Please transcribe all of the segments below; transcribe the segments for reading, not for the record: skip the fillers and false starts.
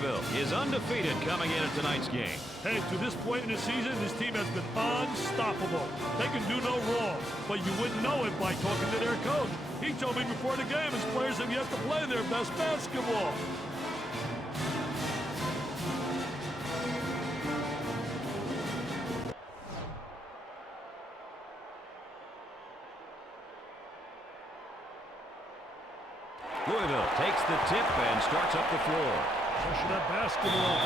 Louisville is undefeated coming into tonight's game. Hey, to this point in the season, this team has been unstoppable. They can do no wrong, but you wouldn't know it by talking to their coach. He told me before the game his players have yet to play their best basketball. Louisville takes the tip and starts up the floor. Pushing that basketball.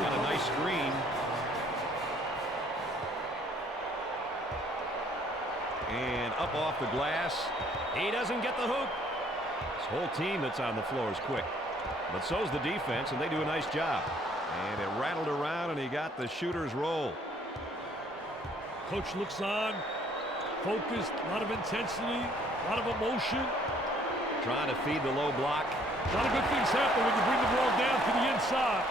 Got a nice screen. And up off the glass. He doesn't get the hoop. This whole team that's on the floor is quick. But so's the defense, and they do a nice job. And it rattled around, and he got the shooter's roll. Coach looks on. Focused, a lot of intensity, a lot of emotion. Trying to feed the low block. A lot of good things happen when you bring the ball down to the inside.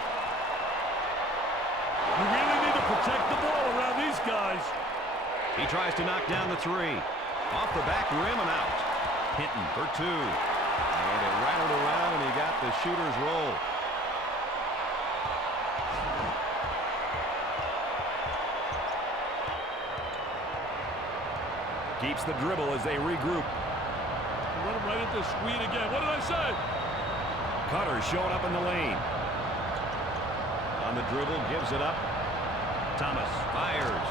You really need to protect the ball around these guys. He tries to knock down the three. Off the back rim and out. Hinton for two. And it rattled around, and he got the shooter's roll. Keeps the dribble as they regroup. Run him right into the screen again. What did I say? Cutter showing up in the lane. On the dribble, gives it up. Thomas fires.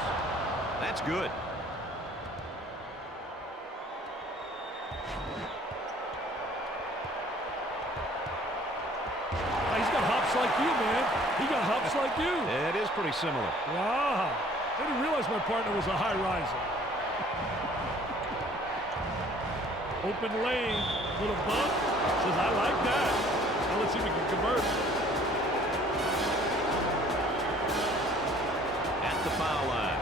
That's good. He's got hops like you, man. He got hops like you. It is pretty similar. Wow. I didn't realize my partner was a high riser. Open lane, little bump. Says, I like that. Now let's see if we can convert. At the foul line.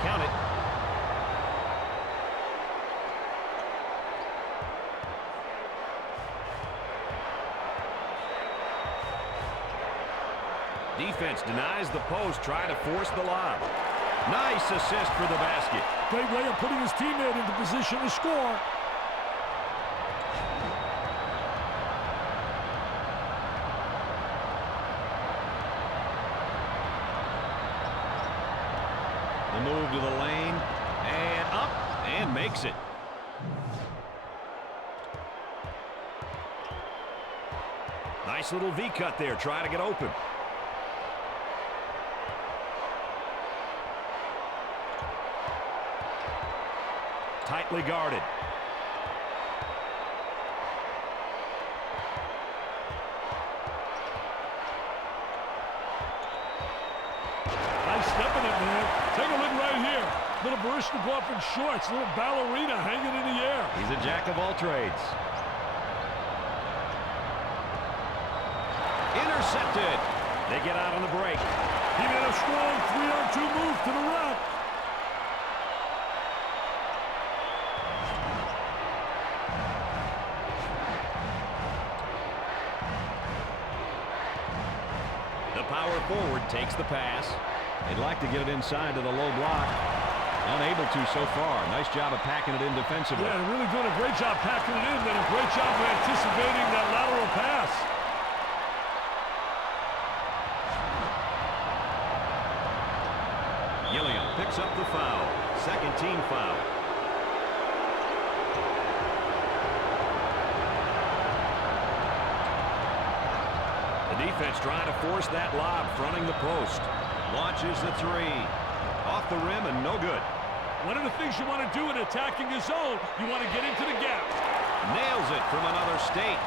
Count it. Defense denies the post, trying to force the lob. Nice assist for the basket. Great way of putting his teammate into position to score. The move to the lane, and up, and makes it. Nice little V-cut there, trying to get open. Tightly guarded. Nice stepping it, man. Take a look right here. Little Barishnikov in shorts, little ballerina hanging in the air. He's a jack of all trades. Intercepted. They get out on the break. He made a strong 3-on-2 move to the rack. Power forward takes the pass. They'd like to get it inside to the low block. Unable to so far. Nice job of packing it in defensively. Yeah, they're really doing a great job packing it in. Then a great job of anticipating that lateral pass. Gilliam picks up the foul. Second team foul. Defense trying to force that lob, fronting the post. Launches the three. Off the rim and no good. One of the things you want to do in attacking your zone, you want to get into the gap. Nails it from another state.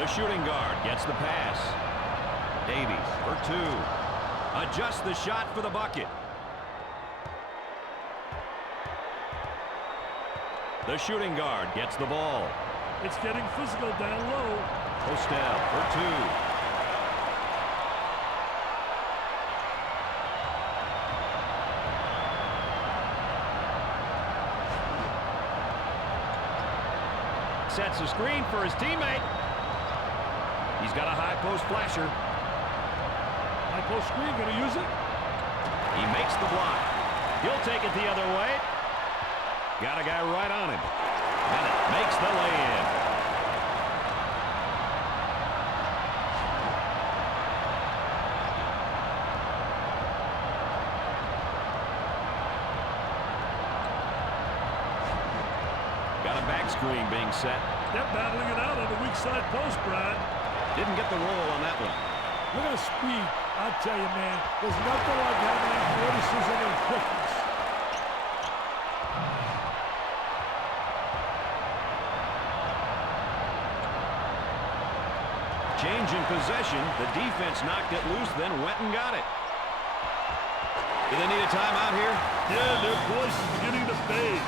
The shooting guard gets the pass. Davies for two. Adjusts the shot for the bucket. The shooting guard gets the ball. It's getting physical down low. Postel for two. Sets a screen for his teammate. He's got a high post flasher. High post screen, going to use it. He makes the block. He'll take it the other way. Got a guy right on him. Bennett makes the lay-in. Got a back screen being set. They're battling it out on the weak side post, Brad. Didn't get the roll on that one. Look at the speed. I tell you, man, there's nothing like having athleticism and quickness. Change in possession. The defense knocked it loose, then went and got it. Do they need a timeout here? Yeah, their voice is beginning to fade.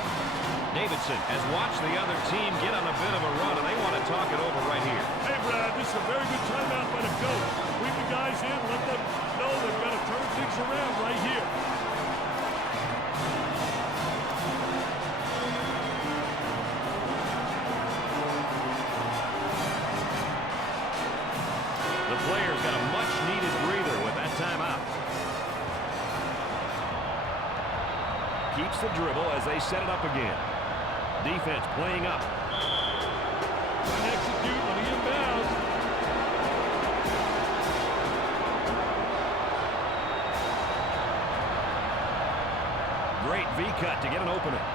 Davidson has watched the other team get on a bit of a run, and they want to talk it over right here. Hey, Brad, this is a very good timeout by the coach. Bring the guys in, let them know they've got to turn things around right here. The players got a much-needed breather with that timeout. Keeps the dribble as they set it up again. Defense playing up. Trying to execute on the inbound. Great V-cut to get an opening.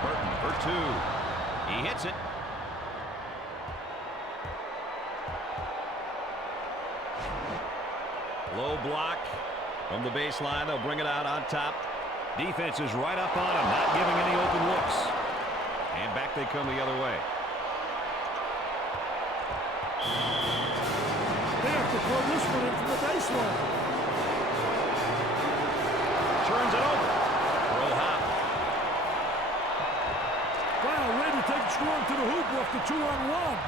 Burton for two. He hits it. Low block from the baseline. They'll bring it out on top. Defense is right up on him, not giving any open looks. And back they come the other way. They have to throw this one in from the baseline. Turns it over. Throw hop. Wow, way to take strong to the hoop off the 2-on-1.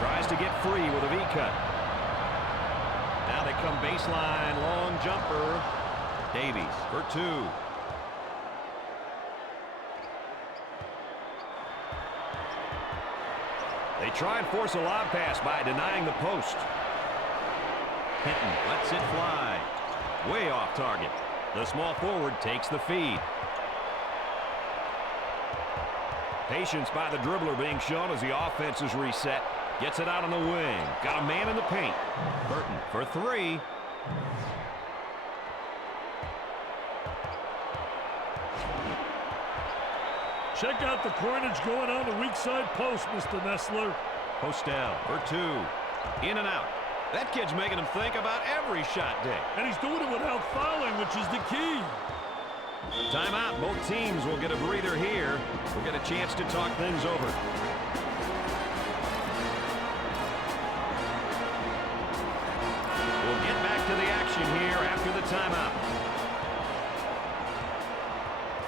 Tries to get free with a V-cut. Now they come baseline, long jumper. Davies for two. They try and force a lob pass by denying the post. Hinton lets it fly. Way off target. The small forward takes the feed. Patience by the dribbler being shown as the offense is reset. Gets it out on the wing. Got a man in the paint. Burton for three. Check out the carnage going on the weak side post, Mr. Nessler. Postel for two. In and out. That kid's making him think about every shot day. And he's doing it without fouling, which is the key. Timeout. Both teams will get a breather here. We'll get a chance to talk things over. We'll get back to the action here after the timeout.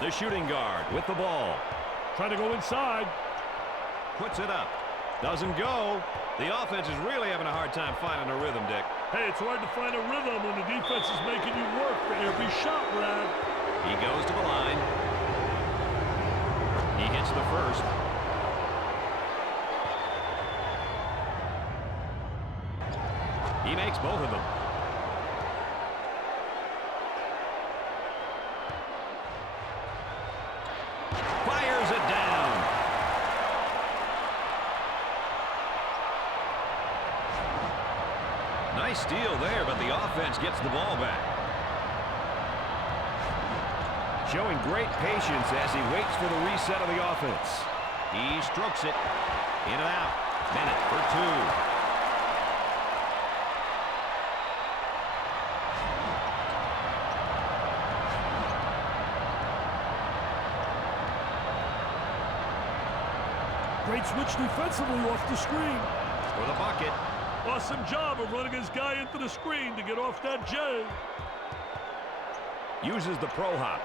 The shooting guard with the ball. Trying to go inside. Puts it up. Doesn't go. The offense is really having a hard time finding a rhythm, Dick. Hey, it's hard to find a rhythm when the defense is making you work for every shot, Brad. He goes to the line. He hits the first. He makes both of them. Fires it down. Nice steal there, but the offense gets the ball back. Showing great patience as he waits for the reset of the offense. He strokes it. In and out. Bennett for two. Great switch defensively off the screen. For the bucket. Awesome job of running his guy into the screen to get off that J. Uses the pro hop.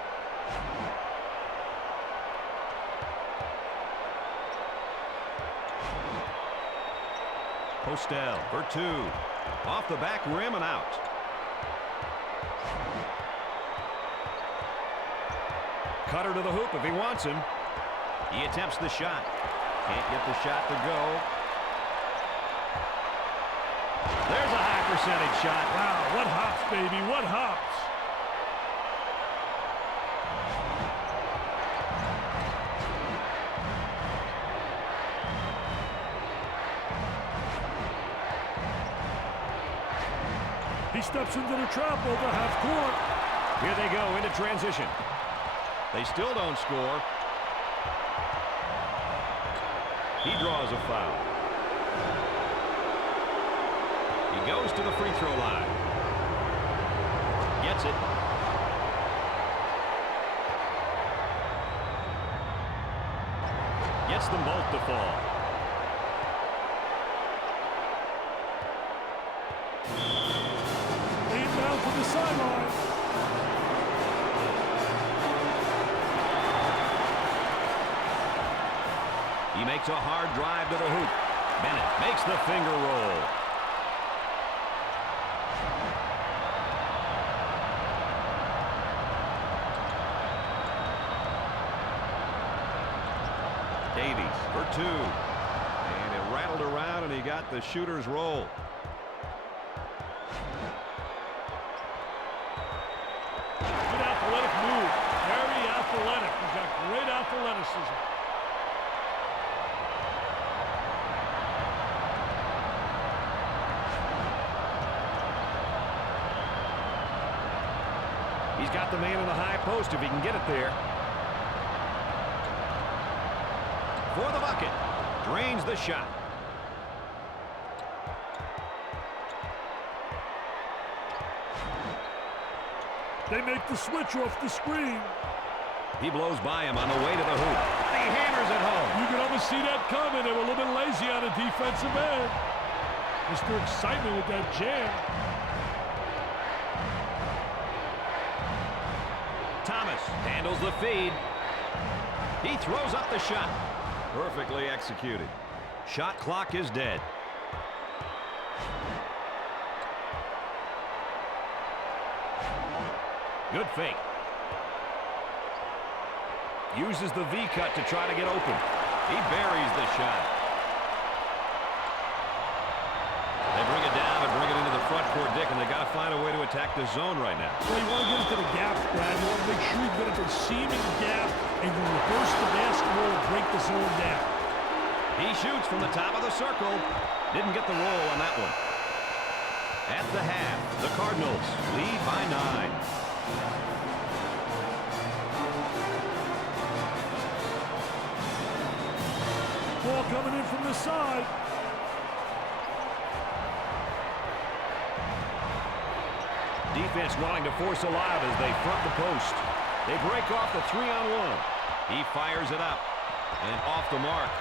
Postel for two. Off the back rim and out. Cutter to the hoop if he wants him. He attempts the shot. Can't get the shot to go. There's a high percentage shot. Wow, what hops, baby, what hops. He steps into the trap over half court. Here they go into transition. They still don't score. He draws a foul. He goes to the free throw line. Gets it. Gets them both to fall. Lead down from the sideline. He makes a hard drive to the hoop. Bennett makes the finger roll. Davies for two. And it rattled around, and he got the shooter's roll. Good athletic move. Very athletic. He's got great athleticism. He's got the man in the high post if he can get it there. For the bucket. Drains the shot. They make the switch off the screen. He blows by him on the way to the hoop. And he hammers it home. You can almost see that coming. They were a little bit lazy on the defensive end. Mr. Excitement with that jam. Thomas handles the feed. He throws up the shot. Perfectly executed. Shot clock is dead. Good fake. Uses the V-cut to try to get open. He buries the shot. They bring it down and bring it into the front court, Dick, and they got to find a way to attack the zone right now. Well, you want to get into the gaps, Brad. You want to make sure you get into the seaming gap and you reverse the basketball and break the zone down. He shoots from the top of the circle. Didn't get the roll on that one. At the half, the Cardinals lead by 9. Ball coming in from the side. Defense wanting to force a lob as they front the post. They break off the 3-on-1. He fires it up and off the mark.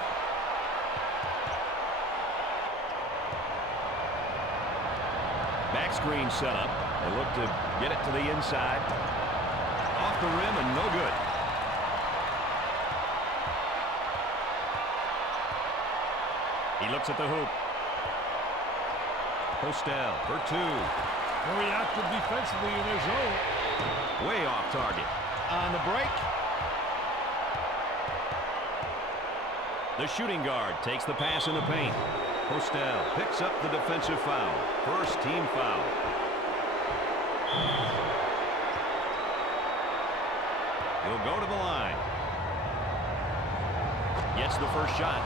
Back screen set up. They look to get it to the inside. Off the rim and no good. He looks at the hoop. Postel for two. Very active defensively in their zone. Way off target. On the break. The shooting guard takes the pass in the paint. Postel picks up the defensive foul. First team foul. He'll go to the line. Gets the first shot.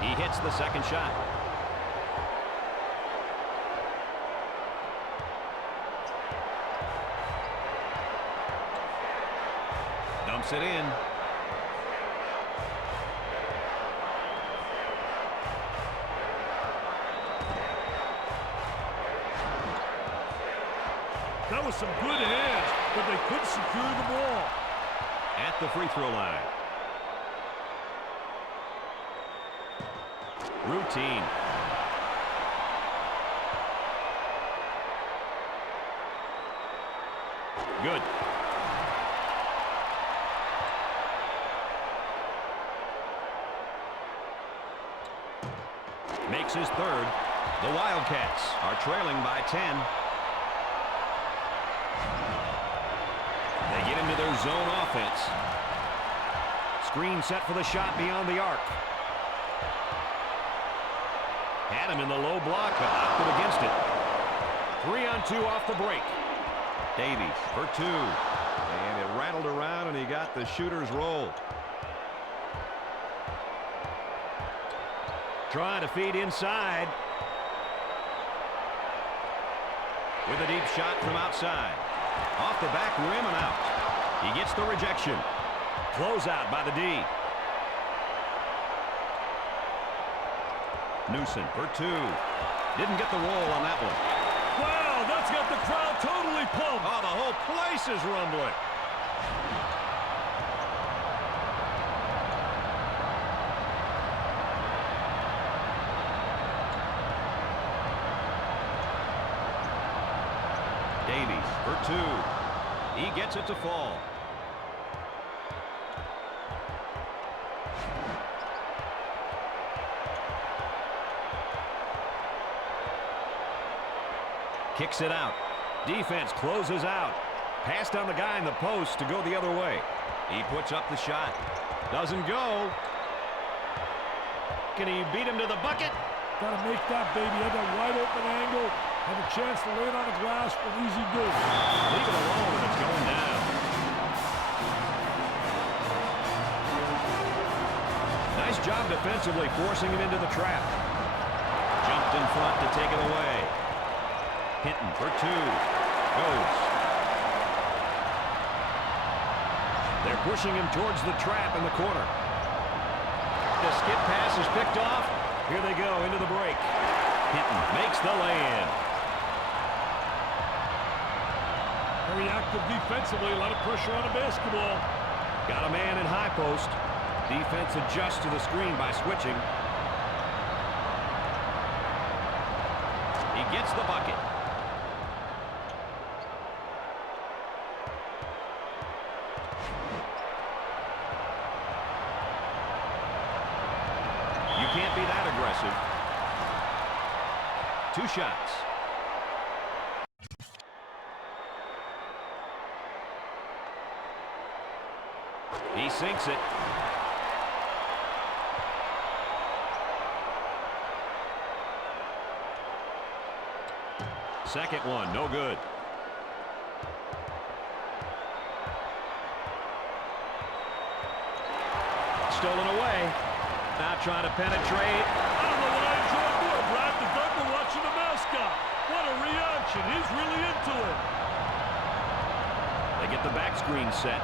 He hits the second shot. Dumps it in. That was some good hands, but they couldn't secure the ball. At the free throw line. Routine. Good. Makes his third. The Wildcats are trailing by 10. They get into their zone offense. Screen set for the shot beyond the arc. Had him in the low block, but opted against it. 3-on-2 off the break. Davies for two. And it rattled around, and he got the shooter's roll. Trying to feed inside. With a deep shot from outside. Off the back rim and out. He gets the rejection. Closeout by the D. Newsom for two. Didn't get the roll on that one. Wow, that's got the crowd totally pumped. Oh, the whole place is rumbling. Davies for two. He gets it to fall. Kicks it out. Defense closes out. Passed on the guy in the post to go the other way. He puts up the shot. Doesn't go. Can he beat him to the bucket? Got to make that, baby. Had that wide open angle. Have a chance to lay it on the glass for an easy good. Leave it alone, and it's going down. Nice job defensively forcing him into the trap. Jumped in front to take it away. Hinton for two. Goes. They're pushing him towards the trap in the corner. The skip pass is picked off. Here they go into the break. Hinton makes the lay-in. Very active defensively. A lot of pressure on the basketball. Got a man in high post. Defense adjusts to the screen by switching. He gets the bucket. You can't be that aggressive. Two shots. He sinks it. Second one, no good. Stolen away. Now trying to penetrate. Out of the line, Jordan Moore. Brad the Dunker watching the mascot. What a reaction. He's really into it. They get the back screen set.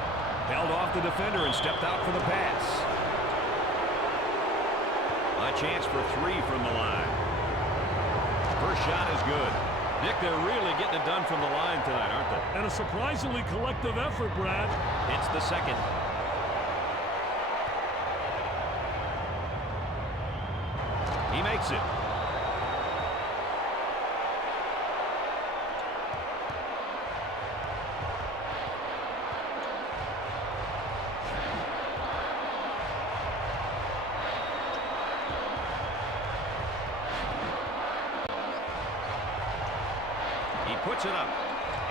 Held off the defender and stepped out for the pass. A chance for three from the line. First shot is good. Nick, they're really getting it done from the line tonight, aren't they? And a surprisingly collective effort, Brad. It's the second. He makes it. He puts it up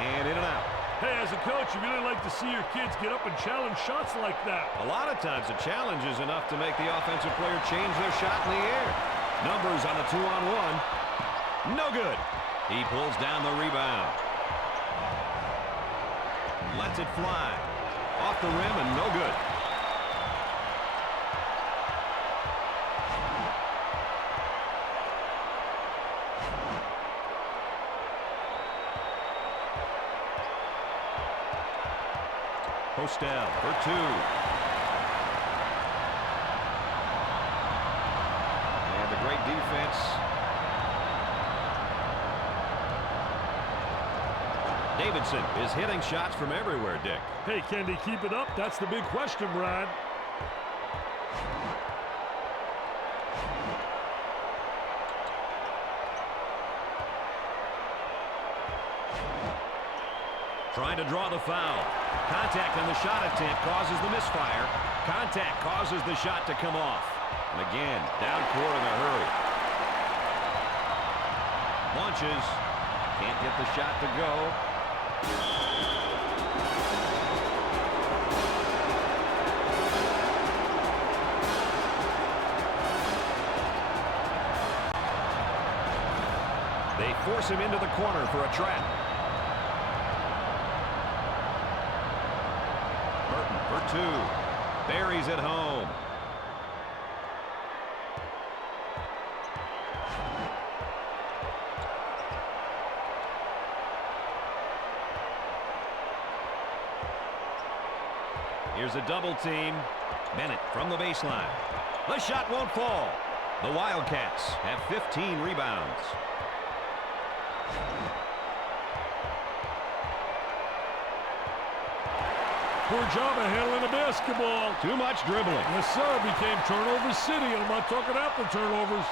and in and out. Hey, as a coach, you really like to see your kids get up and challenge shots like that. A lot of times a challenge is enough to make the offensive player change their shot in the air. Numbers on the 2-on-1. No good. He pulls down the rebound. Lets it fly. Off the rim and no good. Postel for two. And a great defense. Davidson is hitting shots from everywhere, Dick. Hey, can they keep it up? That's the big question, Brad. Trying to draw the foul. Contact on the shot attempt causes the misfire. Contact causes the shot to come off. And again, down court in a hurry. Launches. Can't get the shot to go. force him into the corner for a trap. Burton for two. Buries it home. Here's a double team. Bennett from the baseline. The shot won't fall. The Wildcats have 15 rebounds. Poor job of handling the basketball. Too much dribbling. Yes, sir. Became turnover city, and I'm not talking after turnovers.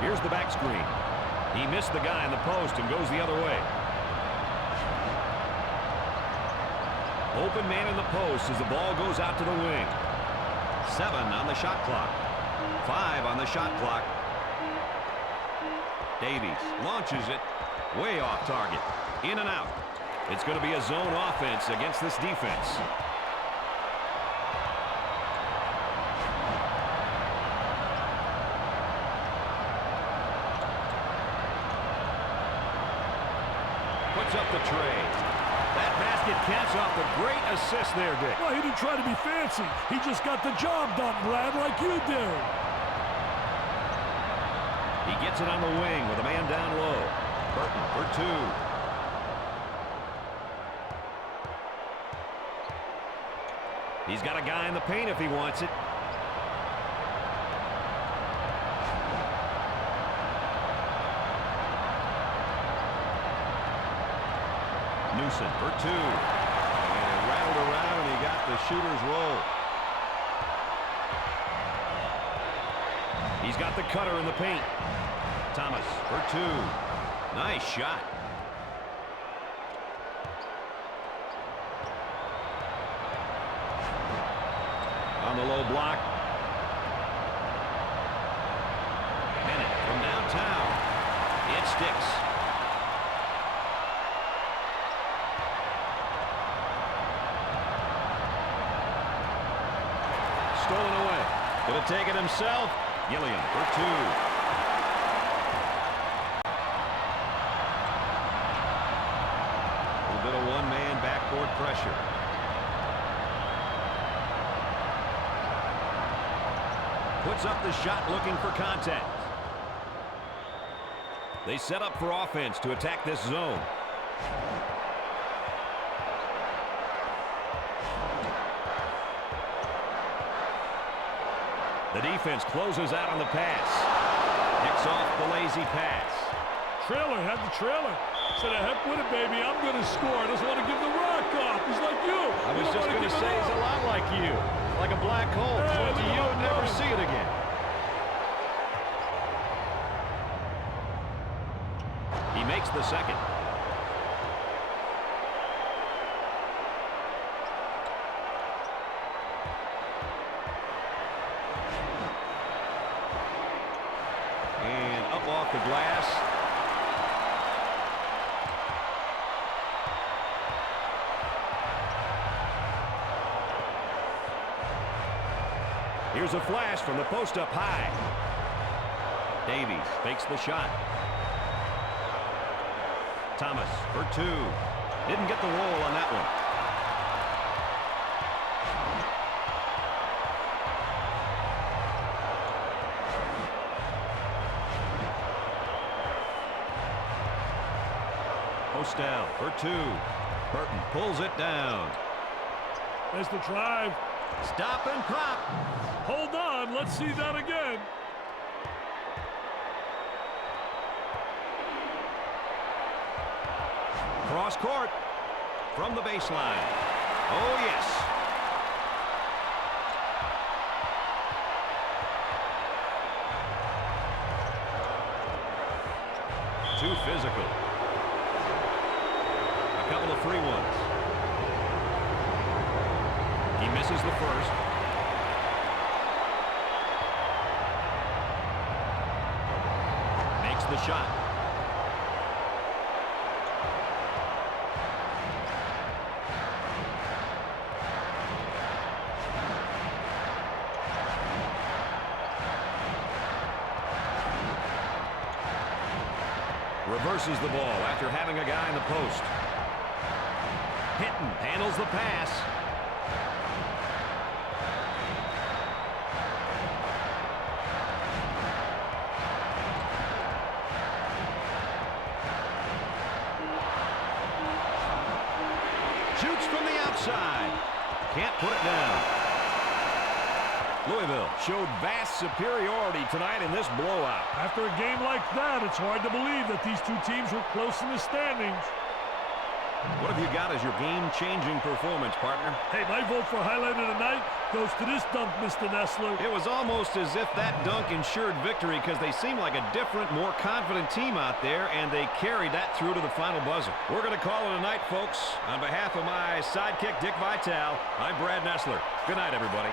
Here's the back screen. He missed the guy in the post and goes the other way. Open man in the post as the ball goes out to the wing. 7 on the shot clock. 5 on the shot clock. Davies launches it way off target. In and out. It's going to be a zone offense against this defense. Puts up the tray. That basket caps off the great assist there, Dick. Well, he didn't try to be fancy. He just got the job done, Brad, like you did. He gets it on the wing with a man down low. Burton for two. He's got a guy in the paint if he wants it. Newsom for two. And it rattled around, and he got the shooter's roll. He's got the cutter in the paint. Thomas for two. Nice shot. On the low block. Bennett from downtown. It sticks. Stolen away. Gonna take it himself. Gilliam for two. A little bit of one-man backcourt pressure. Puts up the shot looking for contact. They set up for offense to attack this zone. The defense closes out on the pass. Picks off the lazy pass. Trailer had the trailer. Said, heck with it, baby. I'm going to score. I just want to give the rock off. He's like you. I was just going to say he's a lot like you. Like a black hole. Throw it to you and never see it again. He makes the second. And up off the glass. Here's a flash from the post up high. Davies fakes the shot. Thomas for two. Didn't get the roll on that one. Postel for two. Burton pulls it down. There's the drive. Stop and pop. Hold on. Let's see that again. Cross court from the baseline. Oh, yes. Too physical. A couple of free ones. He misses the first. the shot. Reverses the ball after having a guy in the post. Hinton handles the pass. Shoots from the outside. Can't put it down. Louisville showed vast superiority tonight in this blowout. After a game like that, it's hard to believe that these two teams were close in the standings. What have you got as your game-changing performance, partner? Hey, my vote for highlight of the night goes to this dunk, Mr. Nessler. It was almost as if that dunk ensured victory because they seemed like a different, more confident team out there, and they carried that through to the final buzzer. We're going to call it a night, folks. On behalf of my sidekick, Dick Vitale, I'm Brad Nessler. Good night, everybody.